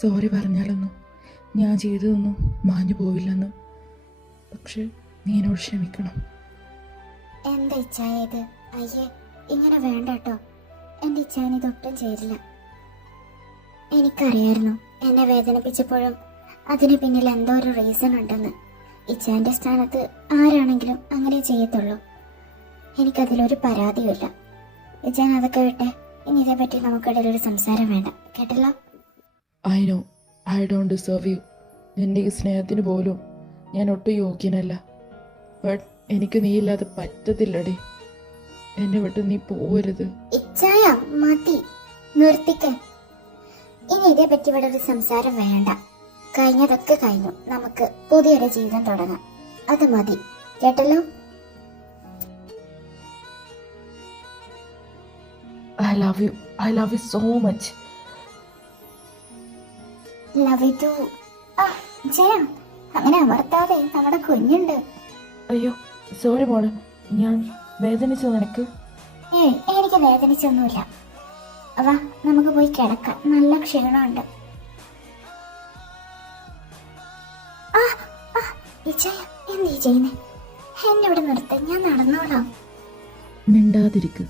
Sorry പറഞ്ഞാലൊന്നും ഞാൻ ചെയ്തതൊന്നും മാഞ്ഞു പോവില്ലെന്ന്. പക്ഷെ നീ എന്നോട് ക്ഷമിക്കണം. എന്താ ഇച്ചായത്? അയ്യേ, ഇങ്ങനെ വേണ്ട കേട്ടോ. എൻ്റെ ഇച്ചാൻ ഇതൊട്ടും ചെയ്തില്ല. എനിക്കറിയായിരുന്നു എന്നെ വേദനിപ്പിച്ചപ്പോഴും അതിന് പിന്നിൽ എന്തോ ഒരു റീസൺ ഉണ്ടെന്ന്. ഇച്ചാൻ്റെ സ്ഥാനത്ത് ആരാണെങ്കിലും അങ്ങനെ ചെയ്യത്തുള്ളൂ. എനിക്കതിലൊരു പരാതിയുമില്ല. ഇച്ചാൻ അതൊക്കെ വിട്ടെ. ഇനി ഇതേപ്പറ്റി നമുക്കിടയിൽ ഒരു സംസാരം വേണ്ട, കേട്ടല്ലോ? I know I don't deserve you. നിന്റെ ഈ സ്നേഹത്തിന് പോലും ഞാൻ ഒട്ടും യോഗ്യനല്ല. ബട്ട് എനിക്ക് നീ ഇല്ലാതെ പറ്റത്തില്ലടി. എന്നെ വിട്ട് നീ പോവരുത്. ഇച്ചായ മതി, നിർത്തിക്ക്. ഇനി ഇതേപ്പറ്റി ഇവിടെ ഒരു സംസാരം വേണ്ട. കഴിഞ്ഞതൊക്കെ കഴിഞ്ഞു. നമുക്ക് പുതിയൊരു ജീവിതം തുടങ്ങാം. അത് മതി, കേട്ടല്ലോ? I love you so much. Love you too. Jaya, അങ്ങനെ അമർത്താതെ, നമ്മുടെ കുഞ്ഞുണ്ട്. അയ്യോ സോറി മോളെ, ഞാൻ വേദനിച്ചു നിനക്ക്? എനിക്ക് വേദനിച്ചൊന്നുമില്ല. വാ, നമുക്ക് പോയി കിടക്കാം. നല്ല ക്ഷീണമുണ്ട്. എന്തീ ചെയ്യുന്നേ? എന്നെ ഇവിടെ നിർത്ത, ഞാൻ നടന്നോളാം. മിണ്ടാതിരിക്ക്.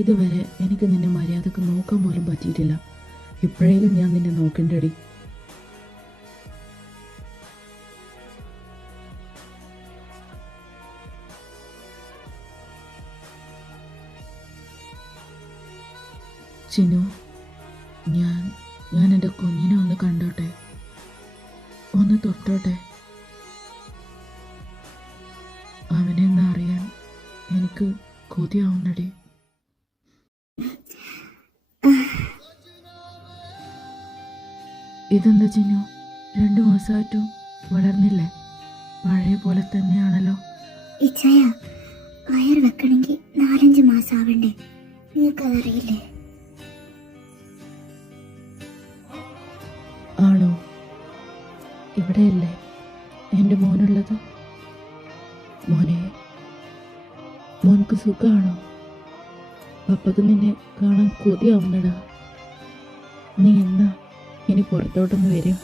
ഇതുവരെ എനിക്ക് നിന്നെ മര്യാദക്ക് നോക്കാൻ പോലും പറ്റിയിട്ടില്ല. ഇപ്പോഴേലും ഞാൻ നിന്നെ നോക്കണ്ടടി. ചിന്നു, ഞാൻ എൻ്റെ കുഞ്ഞിനെ ഒന്ന് കണ്ടോട്ടെ, ഒന്ന് തൊട്ടോട്ടെ. അവനെ ഒന്ന് അറിയാൻ എനിക്ക് കൊതിയാവുന്നടി. ഇതെന്താ ചിന്നു, 2 മാസമായിട്ടും വളർന്നില്ലേ? പഴയ പോലെ തന്നെയാണല്ലോ. ഇച്ചയ, വയർ വെക്കണമെങ്കിൽ 4-5 മാസം ആവണ്ടേ? നിങ്ങൾക്കതറിയില്ലേ? ആണോ? ഇവിടെയല്ലേ എൻ്റെ മോനുള്ളത്? മോൻക്ക് സുഖമാണോ? പപ്പക്ക് നിന്നെ കാണാൻ കൊതിയാവുന്നടാ. നീ എന്നാ ഇനി പുറത്തോട്ടൊന്ന് വരും?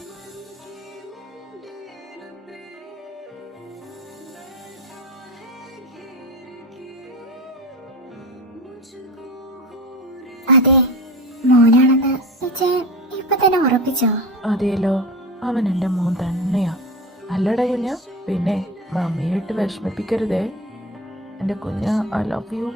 അതെ, മോനാണെന്ന് ഇപ്പൊ തന്നെ ഉറപ്പിച്ചോ? അതെയല്ലോ, അവൻ എൻ്റെ മോൻ തന്നെയാ. അല്ലടാ കുഞ്ഞ, പിന്നെ മമ്മിയായിട്ട് വിഷമിപ്പിക്കരുതേ എൻ്റെ കുഞ്ഞ. I love you.